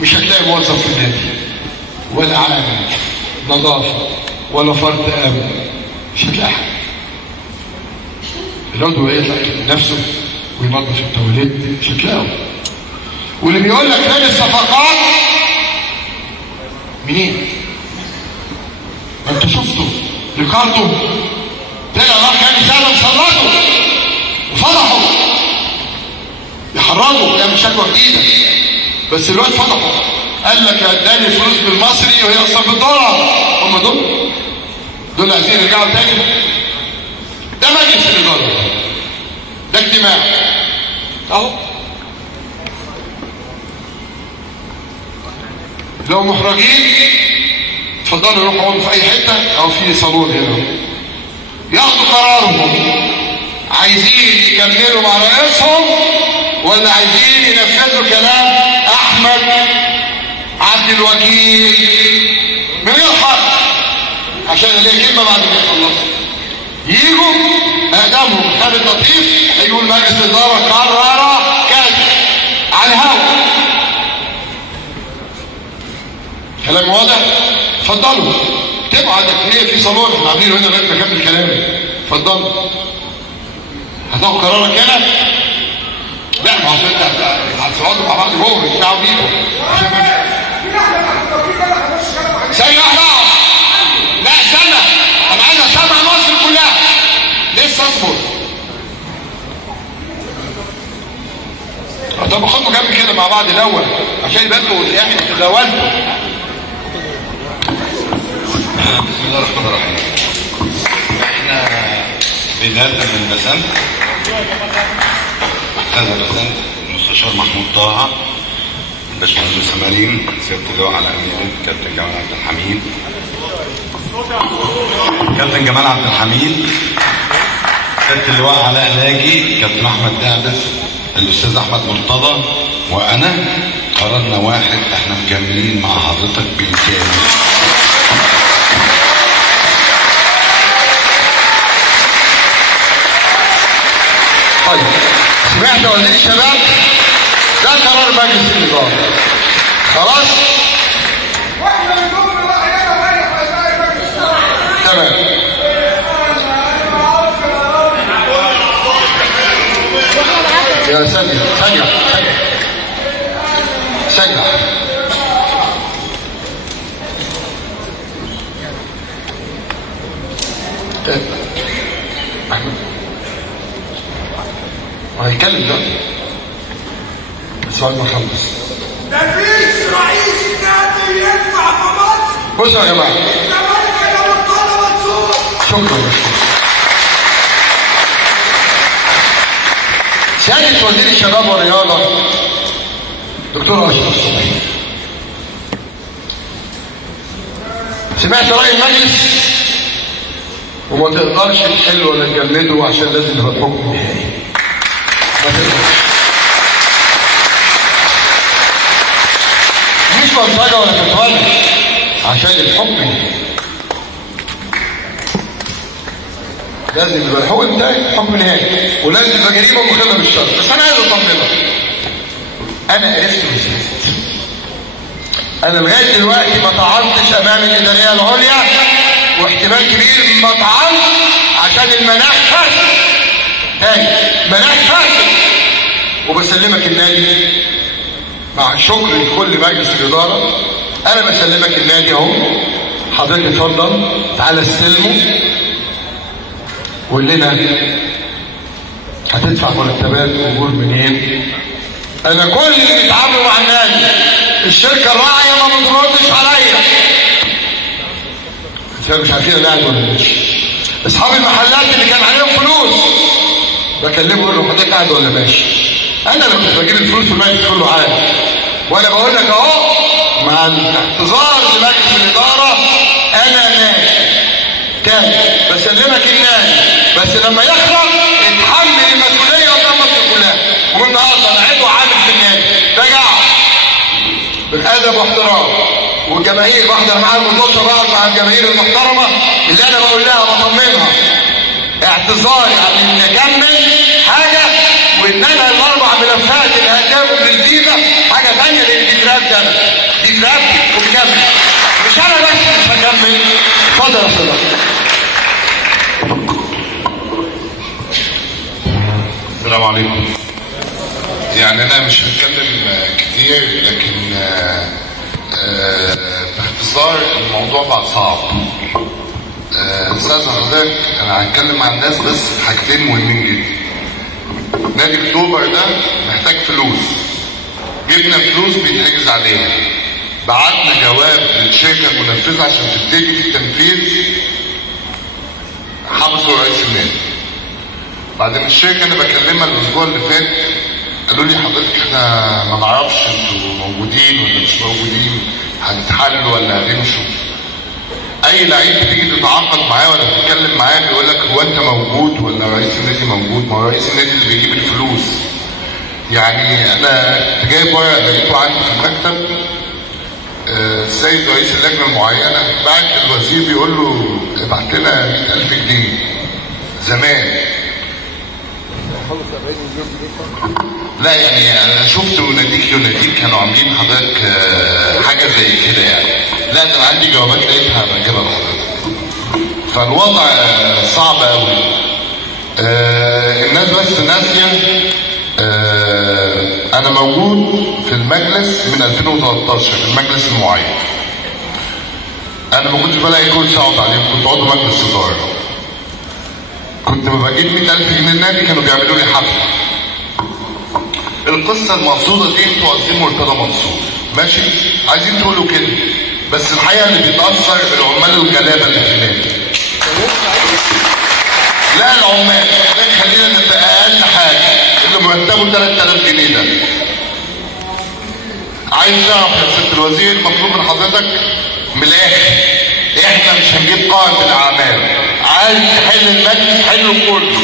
مش هتلاقي موظف في النادي ولا عامل نظافه ولا فرد امن، مش هتلاقي حاجه. العضو يطلع نفسه وينظف التواليت، مش هتلاقيه. واللي بيقول لك نادي الصفقات منين؟ ما انت شفته ريكاردو طلع راح كان سنه مسلطه وفضحوا يحرضوا يعمل شكوى جديده، بس الواد فضحوا قال لك اداني فلوس بالمصري وهي اصلا بالدولار. هم دول عايزين يرجعوا تاني. ده مجلس الاداره، ده اجتماع اهو. لو محرجين اتفضلوا روحوا اقعدوا في اي حته او في صالون هنا ياخدوا قرارهم، عايزين يكملوا مع رئيسهم ولا عايزين ينفذوا كلام احمد عبد الوكيل من غير حرب، عشان ليه كلمه بعد ما يخلصوا يجوا اقدامهم خالد لطيف هيقول مجلس الاداره قرر كذا على الهوا. كلام واضح؟ اتفضلوا تبقوا عندك هي في صالون احنا عاملينه هنا لغايه ما اكمل كلامي. اتفضلوا هتاخد قرارك هنا؟ لا ما هو انت هتقعدوا مع بعض جوه بتاعوا بيكم عشان ثانيه واحده. لا استنى، انا عايز اسمع مصر كلها لسه. اصبر. طب خدوا جنب كده مع بعض الاول عشان يبقى انتوا يعني تداولتوا. بسم الله الرحمن الرحيم. احنا بداية من بسنت هذا بسنت المستشار محمود طه، الباشمهندس مريم، سيادة اللواء على امين، كابتن جمال عبد الحميد، كابتن جمال عبد الحميد، سيادة اللواء علاء لاجي، كابتن احمد دعبس، الاستاذ احمد مرتضى، وانا قررنا واحد، احنا مكملين مع حضرتك بالكامل. طيب سمعت وزير الشباب؟ ده قرار مجلس الاداره خلاص؟ واحنا من ضمن راينا تمام. يا ثانية هيتكلم دلوقتي بس بعد ما اخلص. مفيش رئيس نادي ينفع في مصر. بصوا يا جماعه، شكرا. سيادة وزير الشباب والرياضة دكتور اشرف صبحي، سمعت رأي المجلس وما تقدرش تحل ولا تجمده عشان لازم يبقى الحكم نهائي. ما تقدرش، مش منطقة ولا تتولى عشان الحكم نهائي. لازم يبقى الحكم بتاعي حكم نهائي، ولازم يبقى جريمه مخالفه بالشرع. بس انا عايز اطمنك، انا عرفت وزيت. انا لغايه دلوقتي ما طعنتش امام الاداريه العليا، واحتمال كبير ما طعنت عشان المناخ فاسد. تاني مناخ فاسد. وبسلمك النادي مع الشكر لكل مجلس الاداره، انا بسلمك النادي اهو. حضرتك اتفضل تعالى استلمه وقول لنا هتدفع مرتبات اجور منين. انا كل اللي بيتعاملوا مع النادي الشركه الراعيه ما بتردش عليا. انتوا مش عارفين انا قاعد ولا مش. اصحاب المحلات اللي كان عليهم فلوس بكلمه اقول له حضرتك قاعد ولا ماشي. انا اللي كنت بجيب الفلوس والمجلس كله عارف، وانا بقول لك اهو مع الاعتذار لمجلس الاداره انا ماشي. تاني بسلمك النادي، بس لما يخرج اتحمل المسؤوليه قدام مصر كلها. ومن النهارده انا عضو عامل في النادي، رجعوا بالادب واحترام، والجماهير بحضر معاهم الماتش، بقعد مع الجماهير المحترمه اللي انا بقول لها بطمنها اعتذاري عن ان اكمل حاجه، وان انا الاربع ملفات اللي هداهم للفيفا حاجه ثانيه للانتخابات ده. اتفضل يا استاذ. السلام عليكم. يعني انا مش هتكلم كتير، لكن باختصار الموضوع بقى صعب. استاذ حضرتك انا هتكلم عن الناس بس حاجتين مهمين جدا. نادي اكتوبر ده محتاج فلوس، جبنا فلوس بيتحجز عليها، بعتنا جواب للشركه المنفذه عشان تبتدي في التنفيذ، حبسوا رئيس النادي. بعدين الشركه انا بكلمها الاسبوع اللي فات قالوا لي حضرتك احنا ما نعرفش انتوا موجودين ولا مش موجودين، هتتحلوا ولا هتمشوا. اي لعيب بتيجي تتعاقد معاه ولا تتكلم معاه بيقول لك هو انت موجود ولا رئيس النادي موجود؟ ما هو رئيس النادي اللي بيجيب الفلوس. يعني انا جايب ورق لقيته عندي في المكتب، السيد رئيس اللجنه المعينه بعت الوزير بيقول له ابعت لنا 100,000 جنيه زمان. لا يعني انا شفت يوناديك كانوا عاملين حضرتك حاجه زي كده يعني. لا ده انا عندي جوابات لقيتها بجيبها لحضرتك. فالوضع صعب قوي. الناس بس ناسيه انا موجود في المجلس من 2013 المجلس المعين. انا ما كنتش بلاقي كرسي اقعد عليه، كنت عضو مجلس اداره. كنت لما بجيب 100,000 جنيه النادي كانوا بيعملوا لي حفله. القصه المقصوده دي انتوا قاصدين مرتضى منصور، ماشي؟ عايزين تقولوا كده، بس الحقيقه اللي بيتاثر العمال الجلابه اللي في النادي. لا العمال، خلينا اقل حاجه اللي مرتبه 3000 جنيه ده. عايز تعرف يا ست الوزير مطلوب من حضرتك من الاخر، احنا مش هنجيب قائم بالاعمال. عايز تحل المجلس حله كله،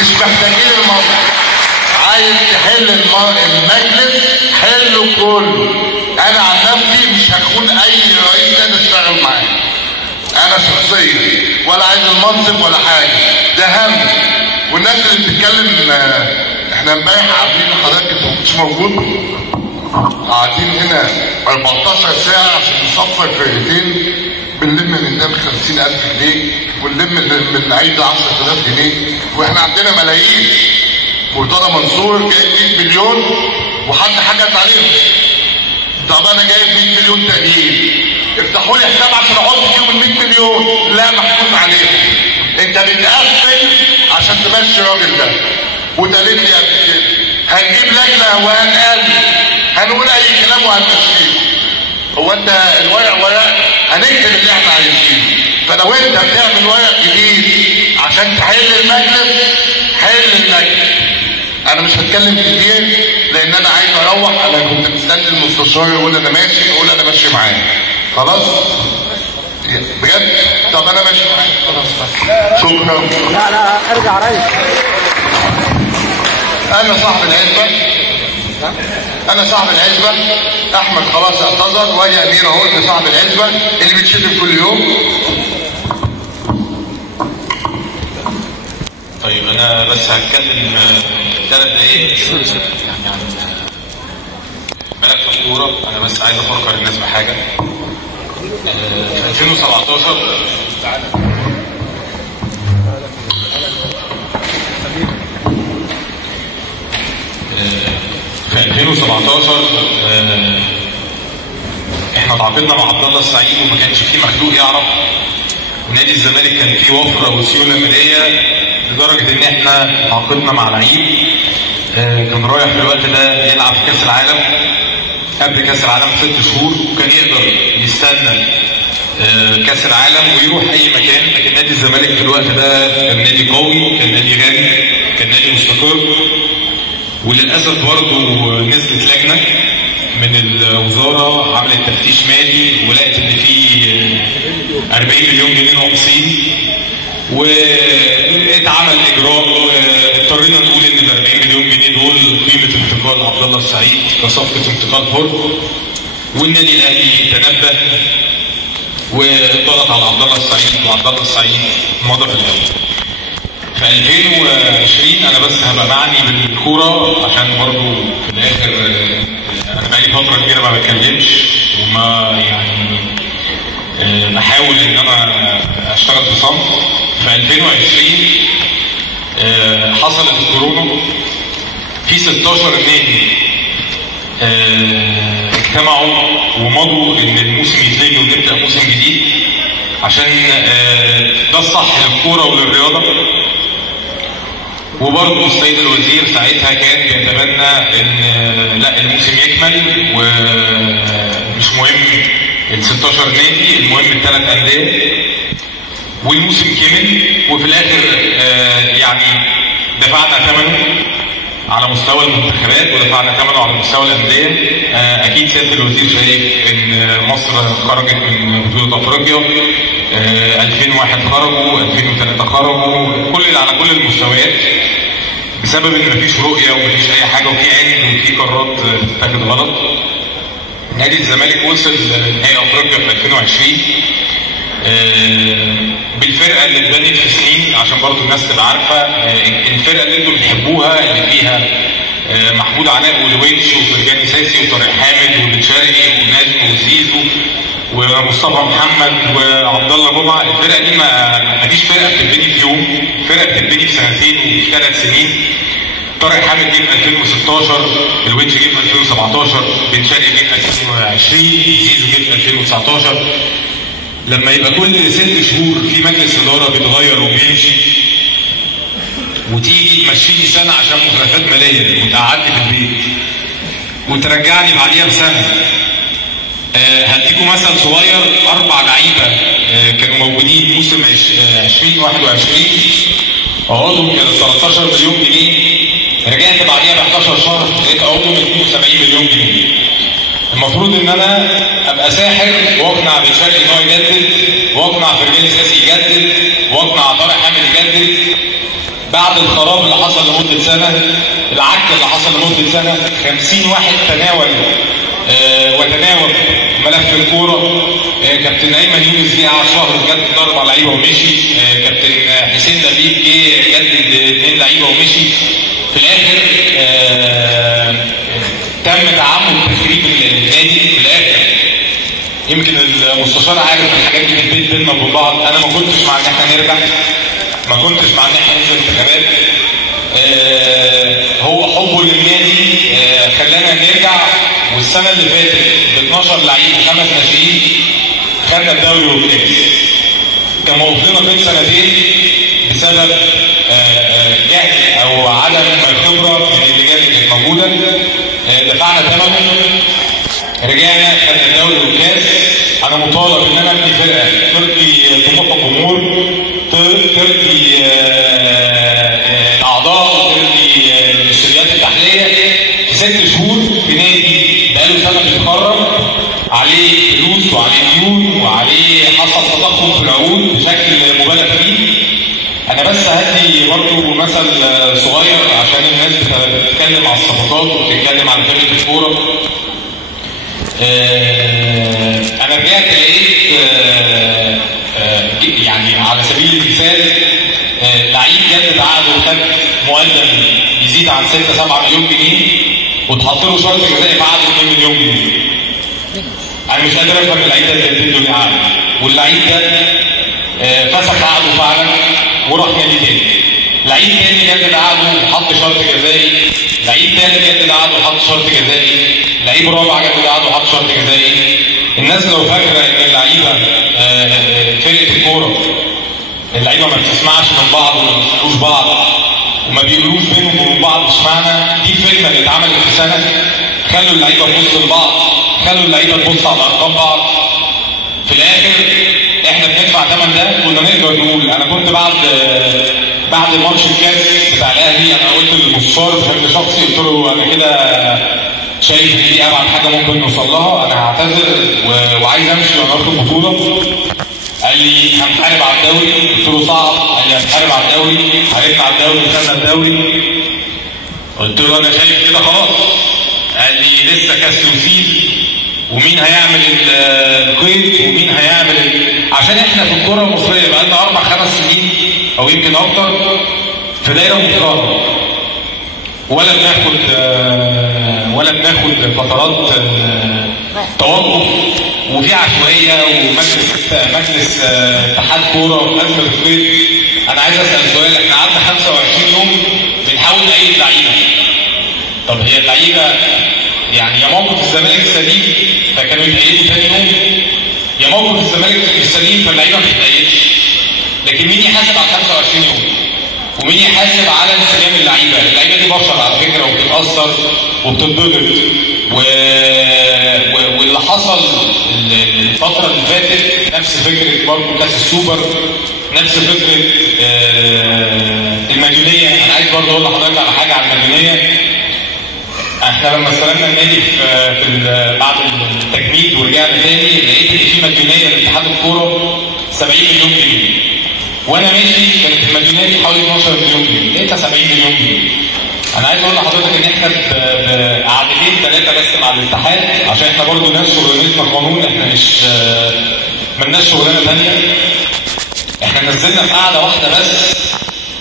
مش محتاجين الموضوع. عايز تحل المجلس حله كله. انا عن نفسي مش هكون اي رئيس نادي اشتغل معاه انا شخصيا، ولا عايز المنصب ولا حاجه، ده هم. والناس اللي بتتكلم احنا امبارح قاعدين، حضرتك انت ما كنتش موجود، قاعدين هنا 14 ساعه عشان نصفر فرقتين، بنلم من قدام 50,000 جنيه ونلم من اللعيب ده 10,000 جنيه، واحنا عندنا ملايين. مرتضى منصور جايب 100 مليون وحد حكت عليهم. طب انا جايب 100 مليون تانيين، افتحوا لي حساب عشان احط فيهم ال 100 مليون. لا محكوم عليهم. انت بتقفل عشان تمشي الراجل ده. وده قالت لي قبل كده هنجيب لجنه هنقول اي كلام وهنمشيه. هو انت الورق هنكتب اللي احنا عايزينه. فلو انت بتعمل ورق جديد عشان تحل المجلس، حل المجلس. انا مش هتكلم كتير لان انا عايز اروح. انا كنت مستني المستشار يقول انا ماشي، اقول انا ماشي معاه. خلاص؟ بجد؟ طب انا ماشي معاه. خلاص شكرا. لا ارجع ريس. انا صاحب العزبه. احمد خلاص اعتذر، وهي اميره اهو اللي صاحب العزبه اللي بتشتم كل يوم. طيب انا بس هتكلم 3 دقايق يعني عن ملف الكوره. انا بس عايز افكر الناس بحاجه. في 2017 احنا تعاقدنا مع عبد الله السعيد وما كانش فيه مخلوق يعرف. ونادي الزمالك كان فيه وفره وسيوله ماليه لدرجه ان احنا تعاقدنا مع لعيب كان رايح في الوقت ده يلعب في كاس العالم، قبل كاس العالم 6 شهور، وكان يقدر يستنى كاس العالم ويروح اي مكان. لكن نادي الزمالك في الوقت ده كان نادي قوي، كان نادي غني، كان نادي مستقر. وللاسف برضه نزلت لجنه من الوزاره عملت تفتيش مالي ولقت ان في 40 مليون جنيه ناقصين، واتعمل اجراء واضطرينا نقول ان ال 40 مليون جنيه دول قيمه انتقال عبد الله السعيد كصفقه انتقال حر. والنادي الاهلي تنبه وضغط على عبد الله السعيد، وعبد الله السعيد مضى في الاهلي. في 2020 انا بس هبقى معني بالكوره عشان برضو في الاخر انا بقالي فتره كبيره ما بتكلمش وما يعني نحاول ان انا اشتغل في صمت. في 2020 حصلت الكورونا، في 16 نادي اجتمعوا ومضوا ان الموسم يتلغي ونبدا موسم جديد، عشان ده الصح للكوره وللرياضه. وبرضه السيد الوزير ساعتها كان بيتبنى ان لا الموسم يكمل ومش مهم ال 16 نادي، المهم الثلاث انديه، والموسم كمل. وفي الاخر يعني دفعنا ثمنه على مستوى المنتخبات ودفعنا ثمنه على مستوى الانديه. اكيد سياده الوزير شايف ان مصر خرجت من بطوله افريقيا، 2001 خرجوا، 2003 خرجوا، كل على كل المستويات بسبب ان مفيش رؤيه ومفيش اي حاجه وفي عند وفي قرارات اتخذت غلط. نادي الزمالك وصل نهائي افريقيا في 2020 بالفرقه اللي اتبنت في سنين، عشان برضو الناس تبقى عارفه الفرقه اللي انتم بتحبوها اللي فيها محمود علاء ولويتش وفرجاني ساسي وطارق حامد وبن شرقي ونجم وزيزو ومصطفى محمد وعبد الله جمعه. الفرقه دي ما فيش فرقه بتتبني في يوم، فرقه بتتبني في سنتين وفي 3 سنين. طارق حامد جه في 2016، الويتش جه في 2017، بن شرقي جه في 2020، زيزو جه في 2019. لما يبقى كل 6 شهور في مجلس اداره بيتغير وبيمشي وتيجي تمشيني سنه عشان مخالفات ماليه وتقعدني في البيت وترجعني بعديها بسنه. هديكم مثل صغير، 4 لعيبه كانوا موجودين موسم 2021 عقودهم كانت 13 مليون جنيه، رجعت بعديها ب 11 شهر لقيت عقودهم 72 مليون جنيه. المفروض ان انا ابقى ساحر واقنع بن شرقي ان هو يجدد، واقنع فرجاني ساسي يجدد، واقنع طارق حامد يجدد. بعد الخراب اللي حصل لمده سنه، العك اللي حصل لمده سنه، 50 واحد تناول وتناول ملف الكوره. كابتن ايمن يونس جه قعد شهر جدد 4 لعيبه ومشي، كابتن حسين لبيب جه جدد 2 لعيبه ومشي. في الاخر تم تعمد تخريب النادي. في الاخر يمكن المستشار عارف الحاجات دي في البيت بيننا وبين بعض، انا ما كنتش مع ان احنا نرجع، ما كنتش مع ان احنا ننزل انتخابات. هو حبه للنادي خلانا نرجع. والسنه اللي فاتت ب 12 لعيب و5 ناشئين خدنا الدوري والكاس. كان موقف لنا بين سنتين بسبب جهل او عدم خبره من اللجان اللي كانت موجوده. دفعنا ثمنه، رجعنا خدنا الدوري والكاس. انا مطالب ان انا ابني فرقه ترضي طموح الجمهور، ترضي الاعضاء، ترضي الاستوديوهات التحليليه. في 6 شهور في نادي بقاله سنه بيتخرج، عليه فلوس وعليه ديون وعليه حصل تضخم في العقود بشكل مبالغ فيه. انا بس هدي برضه مثل صغير عشان الناس بتتكلم على الصفقات وبتتكلم على فرقه الكوره. انا رجعت لقيت يعني على سبيل المثال لعيب جدد عقده وخد مقدم يزيد عن 6-7 مليون جنيه وتحط له شرط جزائي في عقده 2 مليون جنيه. انا مش قادر افهم اللعيب ده اللي اديته ليه عقد، واللعيب ده فسخ عقده فعلا وراح نادي تاني. لعيب تاني جدد عقده وحط شرط جزائي، لعيب تاني جدد عقده وحط شرط جزائي، لعيب رابع جدد عقده وحط شرط جزائي. الناس لو فاكره ان اللعيبه فرقه الكوره اللعيبه ما بتسمعش من بعض وما بيسالوش بعض وما بيقولوش بينهم وبين بعض، اشمعنى دي الفكره اللي اتعملت في سنه. خلوا اللعيبه تبص لبعض، خلوا اللعيبه تبص على ارقام بعض. في الاخر احنا بندفع ثمن ده. كنا نقدر نقول، انا كنت بعد ماتش الكاس بتاع الاهلي انا قلت للمستشار بشكل شخصي، قلت له انا كده شايف ان دي ابعد حاجه ممكن نوصل لها، انا هعتذر وعايز امشي وانا واخد بطوله. قال لي هنحارب على الدوري، قلت له صعب. قال لي هنحارب على الدوري، حاربنا على الدوري وخدنا الدوري. قلت له انا شايف كده خلاص. قال لي لسه كاس لوسيل، ومين هيعمل القيد ومين هيعمل عشان احنا في الكره المصريه بقى لنا 4-5 سنين او يمكن اكتر في دايره متكرره، ولا بناخد فترات توقف وفي عشوائيه ومجلس اتحاد كوره وازمه القيد. انا عايز اسال سؤال، احنا قعدنا 25 يوم بنحاول نأيد لعيبه. طب هي اللعيبه يعني يا موقف الزمالك سليم فكانوا يتأيدوا ثاني يوم، يا موقف الزمالك مش سليم فاللعيبه ما بتتأيدش. لكن مين يحاسب على 25 يوم؟ ومين يحاسب على انسجام اللعيبه؟ اللعيبه دي بشر على فكره وبتتاثر وبتتضغط واللي حصل الفتره اللي فاتت نفس فكره برضه كاس السوبر، نفس فكره المديونيه. انا عايز برضه اقول لحضرتك على حاجه عن المديونيه. احنا لما استلمنا النادي في بعد التجميد ورجعنا تاني لقيت ان في مديونيه لاتحاد الكوره 70 مليون جنيه، وانا ماشي كانت المديونيه دي حوالي 12 مليون جنيه، لقيتها 70 مليون جنيه. انا عايز اقول لحضرتك ان احنا بقعدتين 3 بس مع الاتحاد، عشان احنا برضه ناس شغلانتنا قانون، احنا مش مالناش شغلانه ثانيه. احنا نزلنا في قعده واحده بس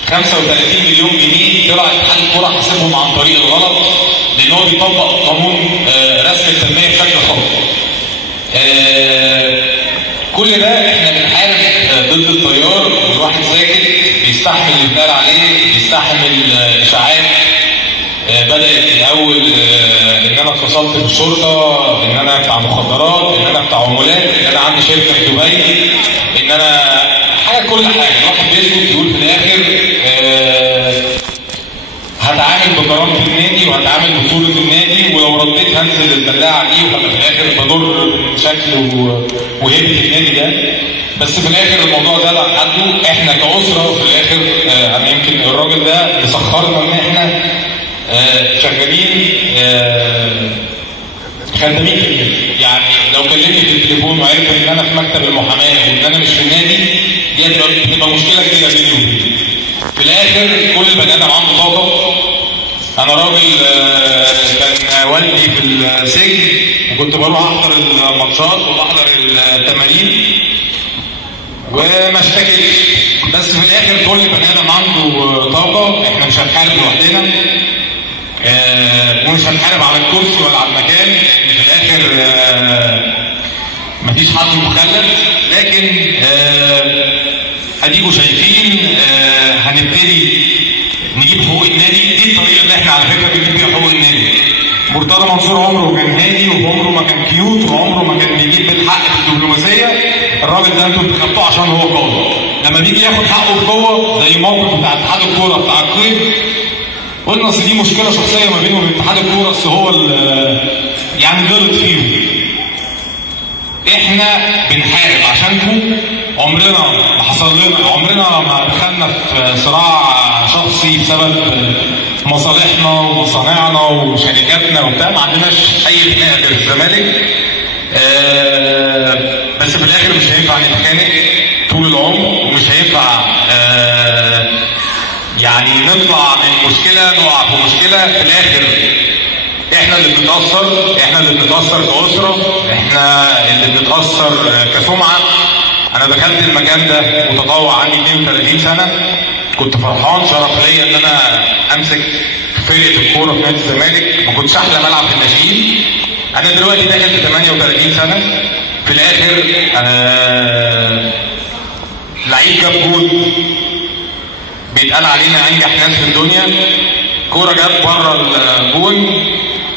35 مليون جنيه طلع اتحاد الكوره حاسبهم عن طريق الغلط، لان هو بيطبق قانون رسم التنميه بشكل خاطئ. كل ده احنا بنحارب ضد التيار، والواحد ساكت بيستحمل اللي اتقال عليه، بيستحمل اشاعات بدات الاول ان انا اتصلت بالشرطه، ان انا بتاع مخدرات، ان انا بتاع عمولات، ان انا عندي شركه في دبي، ان انا كل حاجه. الواحد بيسكت يقول في الاخر هتعامل بكرامه النادي وهتعامل ببطوله النادي، ولو رديت هنزل البلاعه دي وهبقى في الاخر بضر شكل وهيبه النادي ده. بس في الاخر الموضوع ده لا حده، احنا كاسره في الاخر انا يمكن الراجل ده مسخرنا ان احنا شغالين خدامين في النادي. يعني لو كلمني في التليفون وعرف ان انا في مكتب المحاماه وان انا مش في النادي دي هتبقى مشكله كبيره بيني وبينه. في الاخر كل بني ادم عنده طاقه. انا راجل كان والدي في السجن وكنت بروح احضر الماتشات وبحضر التمارين وما اشتكيتش، بس في الاخر كل بني ادم عنده طاقه. احنا مش هنحارب لوحدنا ومش هنحارب على الكرسي ولا على المكان، لان في الاخر مفيش حد مخلد. لكن اديكوا شايفين هنبتدي نجيب حقوق النادي. دي الطريقه اللي احنا على فكره بنجيب بيها حقوق النادي. مرتضى منصور عمره كان هادي وعمره ما كان كيوت وعمره ما كان بيجيب بالحق في الدبلوماسيه. الراجل ده انتوا انتخبتوه عشان هو قوي. لما بيجي ياخد حقه بقوه زي الموقف بتاع اتحاد الكوره بتاع القيد، قلنا اصل دي مشكله شخصيه ما بينه وبين اتحاد الكوره، اصل هو يعني غلط فيه. احنا بنحارب عشانكم، عمرنا ما حصل لنا، عمرنا ما دخلنا في صراع شخصي بسبب مصالحنا ومصانعنا وشركاتنا وبتاع، ما عندناش اي خناقه غير الزمالك. بس في الاخر مش هينفع نتخانق طول العمر، ومش هينفع يعني نطلع من مشكله نقع في مشكله. في الاخر احنا اللي بنتاثر، احنا اللي بنتاثر كاسره، احنا اللي بنتاثر كسمعه. انا دخلت المكان ده متطوع، عندي 32 سنه، كنت فرحان، شرف ليا ان انا امسك فرقه الكوره في نادي الزمالك. ما كنتش احلم العب في الناشئين. انا دلوقتي داخل في 38 سنه. في الاخر لعيب جاب جول بيتقال علينا انجح ناس في الدنيا، كوره جت بره الجون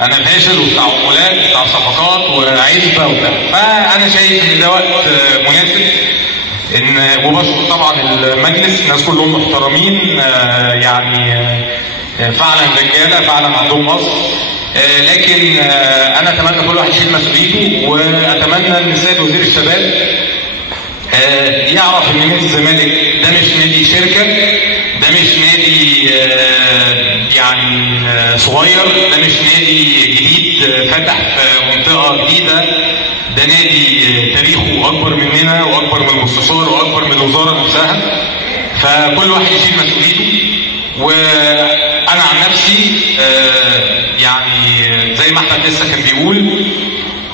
انا فاشل وبتاع عمولات وبتاع صفقات وعزبه وبتاع. فانا شايف ان ده وقت مناسب ان، وبشكر طبعا المجلس، الناس كلهم محترمين يعني فعلا رجاله فعلا عندهم نص. لكن انا اتمنى كل واحد يشيل مسؤوليته، واتمنى ان السيد وزير الشباب يعرف ان نادي الزمالك ده مش نادي شركه، ده مش نادي يعني صغير، ده مش نادي جديد فتح في منطقه جديده، ده نادي تاريخه اكبر مننا واكبر من المستشار واكبر من الوزاره نفسها. فكل واحد يشيل مسؤوليته. وانا عن نفسي يعني زي ما احمد لسه كان بيقول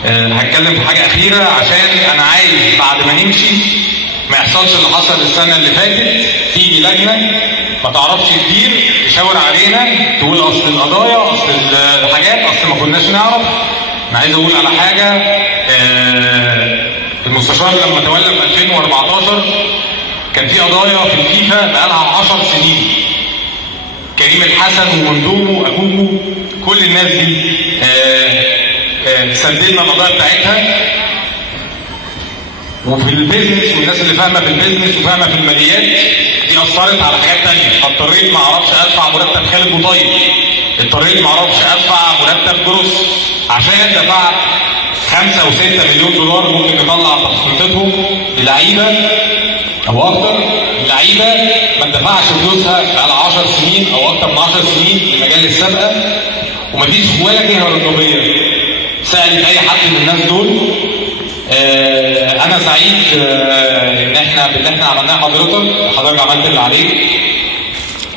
هتكلم في حاجه اخيره، عشان انا عايز بعد ما نمشي ما يحصلش اللي حصل السنه اللي فاتت، تيجي لجنه ما تعرفش كتير تشاور علينا تقول اصل القضايا اصل الحاجات اصل ما كناش نعرف. انا عايز اقول على حاجه. المستشار لما تولى في 2014 كان في قضايا في الفيفا بقالها 10 سنين. كريم الحسن ومندوبه واكوكو كل الناس دي سددنا القضايا بتاعتها. وفي البيزنس والناس اللي فاهمه في البيزنس وفاهمه في الماليات دي اثرت على حاجات ثانيه. فاضطريت ما اعرفش ادفع مرتب خالد بوطيب، اضطريت ما اعرفش ادفع مرتب جروس عشان دفعت 5 و6 مليون دولار ممكن نطلع تخطيطهم للعيبه او اكتر. اللعيبه ما اتدفعش فلوسها بقى 10 سنين او اكتر من 10 سنين في المجال السابقه، ومفيش ولا جهه رقابيه سالت اي حد من الناس دول. انا سعيد ان احنا باللي احنا عملناه. حضرتك عملت اللي عليك،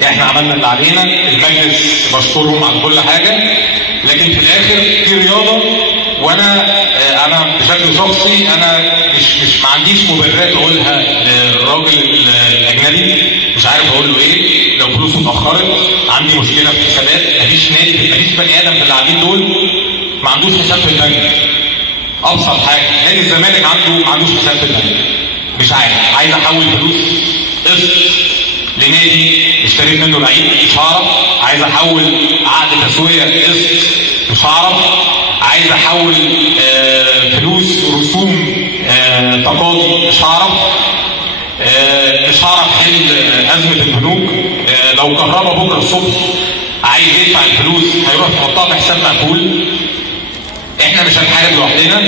احنا عملنا اللي علينا. المجلس بشكرهم على كل حاجه، لكن في الاخر في رياضه. وانا بشكل شخصي انا مش ما عنديش مبررات اقولها للراجل الاجنبي، مش عارف اقول له ايه. لو فلوسه اتاخرت عندي مشكله في الحسابات. مفيش بني ادم في اللي قاعدين دول ما عندوش حساب في البنك. ابسط حاجه نادي الزمالك ما عندوش حساب في البنك. مش عايز احول فلوس قسط لنادي اشتريت منه لعيب مش هعرف. عايز احول عقد تسويه قسط مش هعرف. عايز احول فلوس رسوم تقاضي مش هعرف. مش هعرف احل ازمه البنوك. لو كهرباء بكره الصبح عايز يدفع الفلوس هيروح يحطها في حساب مقفول. احنا مش هنحارب لوحدنا.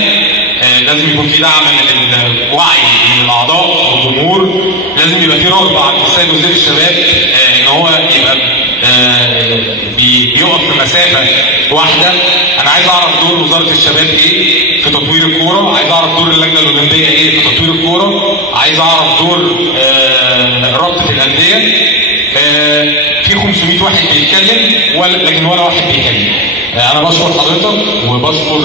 لازم يكون في دعم من الوعي من الاعضاء والجمهور. لازم يبقى في رغبه عند السيد وزير الشباب ان هو يبقى بيقف في مسافه واحده. انا عايز اعرف دور وزاره الشباب ايه في تطوير الكوره، عايز اعرف دور اللجنه الاولمبيه ايه في تطوير الكوره، عايز اعرف دور رابطه الانديه. في 500 واحد بيتكلم لكن ولا واحد بيتكلم. انا بشكر حضرتك وبشكر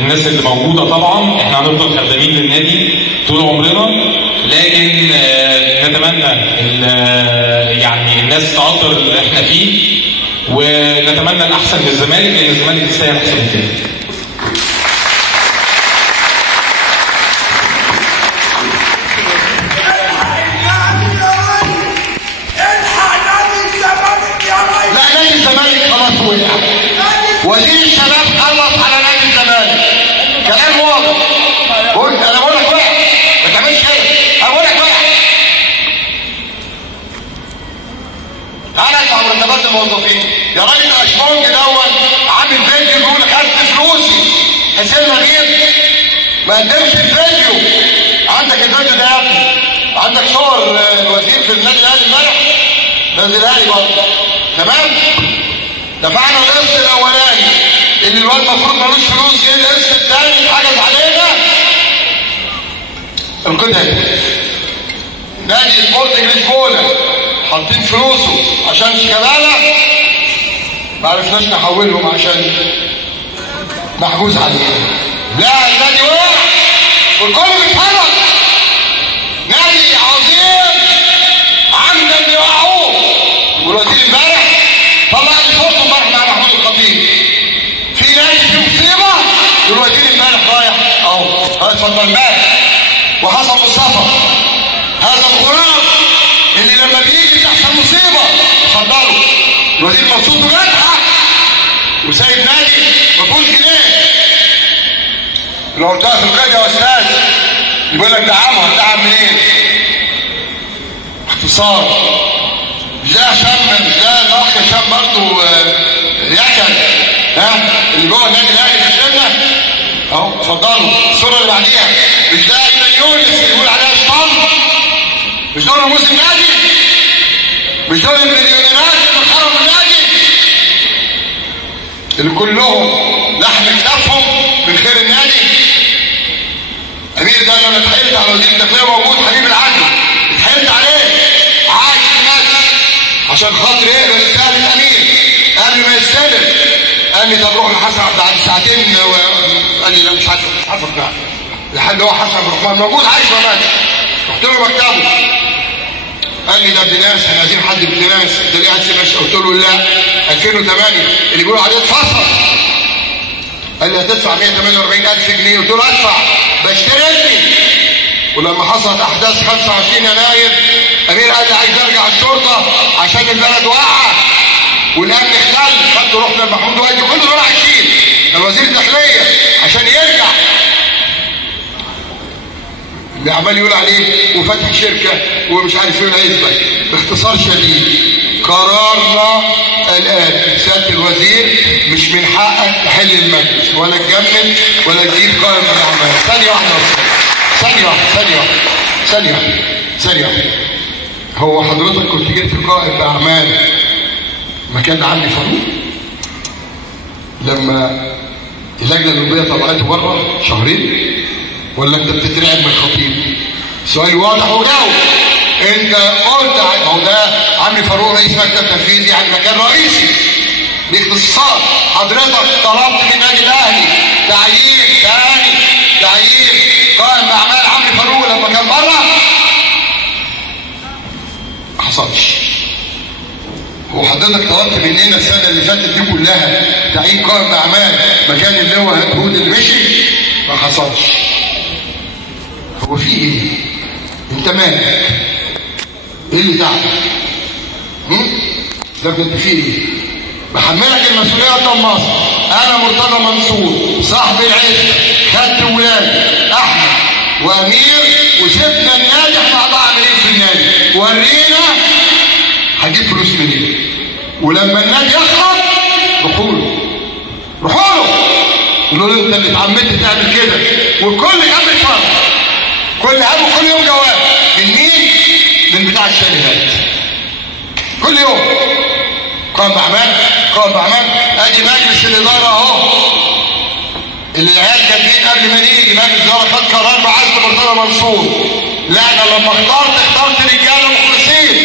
الناس اللي موجوده. طبعا احنا هنفضل خدامين للنادي طول عمرنا، لكن نتمنى يعني الناس تقدر اللي احنا فيه، ونتمنى الاحسن للزمالك لان الزمالك يستاهل احسن من كده. وزير الشباب خلص على نادي الزمالك. كلام واضح. انا بقول لك واحد ما تعملش كده. انا بقول لك واحد. تعالى ادفع مرتبات الموظفين. يا راجل اشمونج دوت عامل فيديو بيقول خدت فلوسي حسين نبيل ما قدمش الفيديو. عندك الفيديو ده يا ابني؟ عندك صور الوزير في النادي الاهلي امبارح؟ نزلها لي برضه. تمام؟ دفعنا القسط الاولاني اللي الواد المفروض ملوش فلوس، جه القسط الثاني اتحجز علينا. القدم نادي سبورتنج لشبونه حاطين فلوسه عشان شيكابالا ما عرفناش نحولهم عشان محجوز علينا. لا النادي وقع والكل بيتفرج. نادي عظيم عمدا يوقعوه. والوزير امبارح طلع لي صوته امبارح مع محمود الخطيب. في نادي في مصيبه والوزير امبارح رايح اهو. اتفضل امبارح وحسن مصطفى هذا الغراب اللي لما بيجي تحصل مصيبه اتفضلوا. الوزير مبسوط وناجحه وسايب نادي ما فيهوش جنيه. لو قلتها في القيد يا استاذ يقول لك دعمها. دعم منين؟ اختصار. ده هشام ده الاخ هشام برضه يكل اللي جوه النادي الاهلي في الشله اهو. اتفضلوا الصوره اللي بعديها. مش ده ايمن يونس اللي يقول عليها شطان؟ مش دول رموز النادي؟ مش دول المليونيرات اللي خربوا النادي؟ اللي كلهم لحم كتافهم من خير النادي. امير ده لما اتحايلت على وزير الداخليه موجود حبيب العدل اتحايلت عليه عايز يمشي عشان خاطر يقبل السهل الامير قبل ما يستلم. قال لي طب روح لحسن بعد ساعتين قال لي لا مش حصل فعلا. الحاج هو حسن عبد الرحمن موجود عايش ما ماتش. رحت له مكتبه قال لي ده ابن ناس احنا عايزين حد ابن ناس. ده ليه عايز يمشي؟ قلت له لا 2008 اللي بيقولوا عليه اتفصل. قال لي هتدفع 148,000 جنيه، قلت له ادفع بشتري ابني. ولما حصلت احداث 25 يناير امير قال لي عايز ارجع الشرطه عشان البلد واقعه والامن اختل، خدته رحنا لمحمود وادي، كل دول عايشين كان وزير الداخليه عشان يرجع. اللي عمال يقول عليه وفتح شركه ومش عارف ايه هيثبت. باختصار شديد قرارنا الان سياده الوزير مش من حقك تحل المجلس ولا تجمد ولا تجيب قائم بالاعمال. ثانيه واحده. هو حضرتك كنت جبت قائم باعمال مكان عمي فاروق لما اللجنه الاولمبيه طلعته بره شهرين، ولا انت بتترعب من الخطيب؟ سؤال واضح وجاوب. انت قلت هو ده عمي فاروق رئيس مكتب تنفيذي يعني مكان رئيسي باختصار. حضرتك طلبت من النادي الاهلي تعيين قائم باعمال عمي فاروق لما كان بره؟ ما حصلش. هو حضرتك طلبت مننا السنه اللي فاتت دي كلها تعيين قائم باعمال مكان اللي هو هود اللي مشي؟ ما حصلش. هو في ايه؟ انت مالك؟ ايه اللي تعبك؟ ده انت في ايه؟ بحملك المسؤوليه قدام مصر. انا مرتضى منصور صاحب العزه، خدت ولادي احمد وامير وسبنا النادي، احنا اعضاء عاملين في النادي، ورينا هجيب فلوس منين؟ ولما النادي يخرج روحوا له قولوا له انت اللي اتعمدت تعمل كده، والكل كان بيتفرج. كل يوم جواب من مين؟ من بتاع الشاليهات. كل يوم قائم باعمال ادي مجلس الاداره اهو. العيال كاتبين قبل ما نيجي مجلس الاداره خد قرار بعزل مرتضى منصور. لا انا لما اخترت رجاله مخلصين،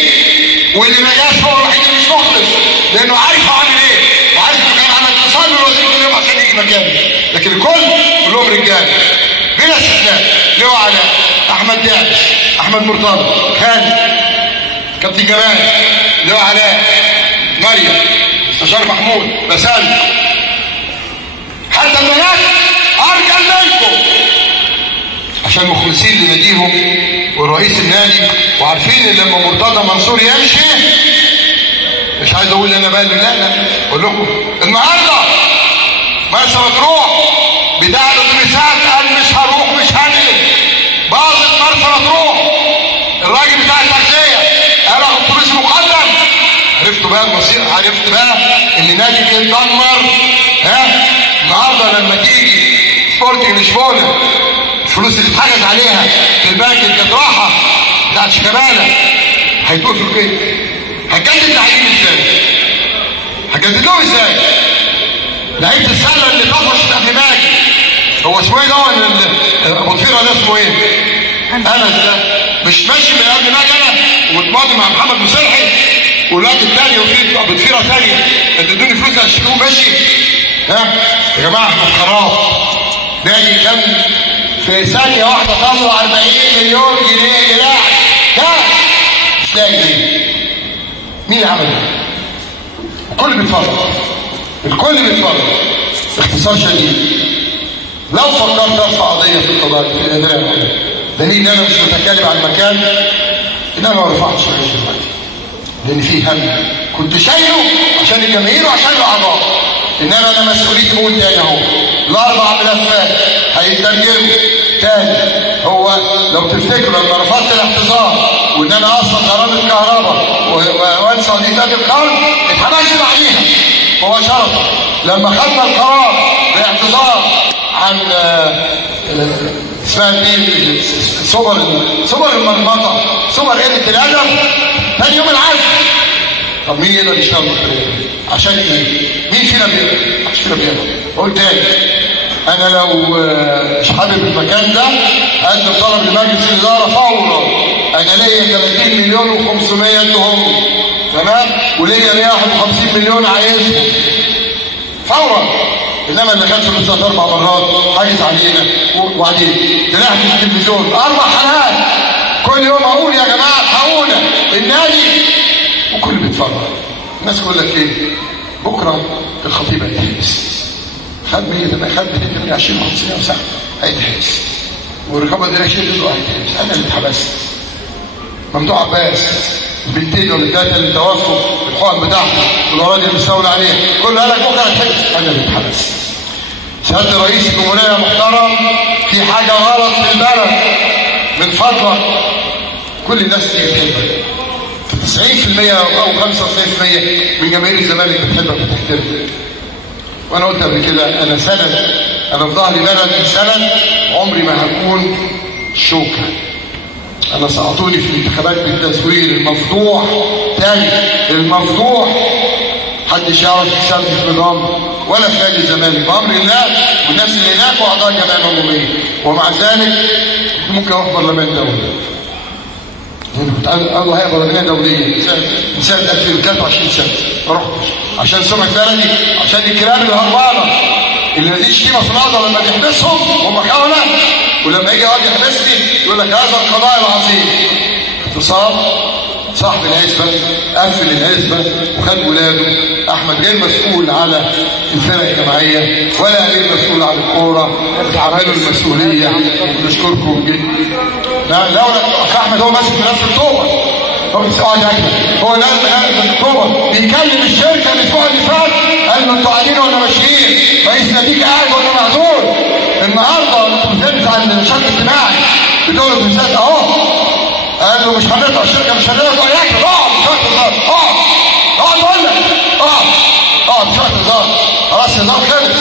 واللي ما جاش هو الوحيد اللي مش مخلص لانه عارف هو عامل ايه، وعارف انه كان عمل اتصال بالوزير كل يوم عشان يجي مكانه. لكن الكل كلهم رجاله بلا استثناء. لواء علاء، احمد داعش، احمد مرتضى، خالد، كابتن جمال، لواء علاء، مريم، مستشار محمود، بسال، حتى البنات ارجل منكم عشان مخلصين لناديهم ورئيس النادي، وعارفين ان لما مرتضى منصور يمشي مش عايز اقول انا بقى لا اقول لكم النهارده مرسى مطروح بتاع الاتوبيسات قال مش هروح مش هنقل، باظت مرسى مطروح. الراجل بتاع التغذيه قال اتوبيس مقدم. عرفتوا بقى المصير، عرفت بقى ان نادي بيتدمر. النهارده لما تيجي سبورتنج لشبونه الفلوس اللي اتحجز عليها في البنك اللي كانت راحه بتاعت شيكابالا هيتوقفوا البيت. هتجدد تعيين ازاي؟ هتجدد لهم ازاي؟ لعيبه السله اللي طفشت قبل ما اجي هو اسمه ايه ده؟ ابو ضفيره ده اسمه ايه؟ انس ده مش ماشي من قبل ما اجي انا ومتماضي مع محمد مصلحي والواد الثاني وفي ابو ضفيره ثانيه ادوني فلوس اشتروه ماشي؟ يا جماعه احنا خراب. نادي كان في ثانيه واحده طلعوا 40 مليون جنيه لاعب كاش مش لاقي جنيه. مين اللي عمل ده؟ الكل بيتفرج. باختصار شديد لو فكرت ارفع قضيه في القضاء في الاداره دليل ان انا مش متكلم عن المكان ان انا ما رفعتش لغايه دلوقتي لان في هم كنت شايله عشان الجماهير وعشان الاعضاء. انما انا مسؤوليتي بقول تاني اهو الاربع ملفات هيترجموا تاني. هو لو تفتكروا لما رفضت الاعتذار وان انا اصلا قرار الكهرباء وانسى قضيه القرن اتحبست بعديها مباشره لما خدنا القرار باعتذار عن اسمها دي سوبر المرمطه سوبر قله الادب ثاني يوم العزل. طب مين يقدر يشتغل بالطريقه دي؟ عشان ايه؟ مين فينا بيقدر؟ محدش فينا بيقدر. قلت تاني انا لو مش حابب المكان ده اقدم طلب لمجلس الاداره فورا. انا ليا 30 مليون و500 ادهم تمام، وليا 151 مليون عايزهم فورا. انما اللي خد فلوس 4 مرات حاجز علينا وبعدين طلعت في التلفزيون 4 حلقات كل يوم اقول يا جماعه الحقونا النادي وكل بيتفرج. الناس تقول لك ايه؟ بكره الخطيب هيتحبس خد 20 50 سنه هيتحبس، والرقابه الاداريه شدت وهيتحبس. انا اللي اتحبست. ممدوح عباس البنتين ولا الثلاثه اللي توفوا الحقن بتاعهم والاراضي اللي مستولى عليها كل قال لك بكره هتحبس. انا اللي اتحبست. سياده رئيس الجمهوريه محترم، في حاجه غلط في البلد، من فضلك كل الناس اللي بتحبك 90% او 95% من جماهير الزمالك بتحبك وبتحترمك. وانا قلت قبل كده انا سند، انا في ظهري بلد سند، عمري ما هكون شوكه. انا سقطوني في الانتخابات بالتزوير المفضوح، تاني المفضوح، محدش يعرف يكسبني في نظام ولا في نادي الزمالك بامر الله والناس اللي هناك واعضاء الجمعيه العموميه، ومع ذلك ممكن اروح برلمان دولي. كنت اول هيئه برلمانيه دوليه من سنه 2023 سنه ما رحتش عشان سمعه بلدي، عشان الكلام اللي هربانه اللي ماليش شتيمه في النهضه لما تحبسهم هم كونه، ولما يجي واحد يحبسني يقول لك هذا القضاء العظيم. اتصال صاحب العزبه قفل العزبه وخد ولاده. احمد غير مسؤول على الفرق الجماعيه ولا غير مسؤول على الكوره، عملوا المسؤوليه ونشكركم جدا. لولا احمد هو ماسك نفس الطوبه، هو لازم الطوبه بيكلم الشركه الاسبوع اللي فات قال له انتوا قاعدين ولا ماشيين؟ رئيس ناديك قاعد ولا معزول؟ النهارده انتوا بتاع الشق الاجتماعي بتقول له مثال اهو، قال له مش هنقطع الشركه، مش هنقطع ياكل، اقعد مش هتهزر، اقعد اقول لك اقعد مش هتهزر، خلاص النظام خلص.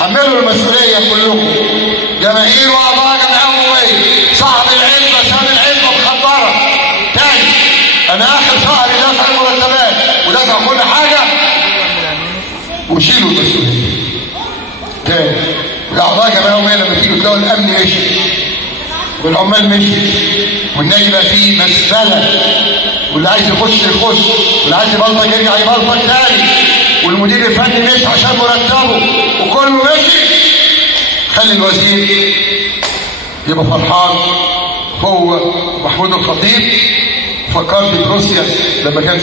حملوا المسؤوليه كلكم، جماهير واعضاء جمعيه عموميه، صاحب العزبه ساب العزبه مخدره. تاني انا اخر شهر دافع المرتبات ودافع كل حاجه وشيلوا المسؤوليه. تاني الاعضاء جمعيه عموميه لما تيجوا تلاقوا الامن مشي والعمال مشي والنادي بقى فيه مسألة، واللي عايز يخش يخش، واللي عايز يبلطج يرجع يبلطج تاني، والمدير الفني مشي عشان مرتبه وكله مشي. خلي الوزير يبقى فرحان هو محمود الخطيب. فكرت بروسيا لما كان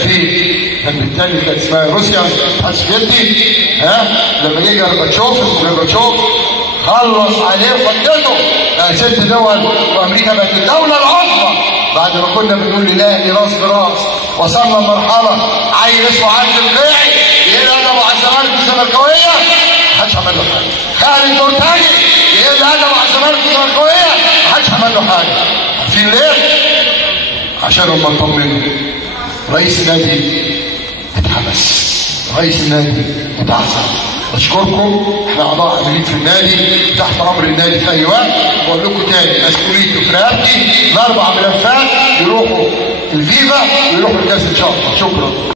بالتالي كانت اسمها روسيا الاتحاد السوفيتي، لما جه جورباتشوف خلص عليه وفكته 6 دول وامريكا بقت الدوله العظمى بعد ما كنا بنقول لله راس براس. وصلنا لمرحله عيل اسمه عبد القيعي يقل ادبه على الزمالك الزملكاويه محدش عمل له حاجه. خالد مرتجي يقل ادبه على الزمالك الزملكاويه محدش عمل له حاجه. عارفين ليه؟ عشان هم اطمنوا. رئيس النادي اتحبس، رئيس النادي اتعزل. بشكركم، احنا اعضاء عاملين في النادي تحت امر النادي في اي وقت. بقول لكم تاني مسؤوليته في رقبتي، ال4 ملفات يروحوا الفيفا ويروحوا الكاس ان شاء الله. شكرا.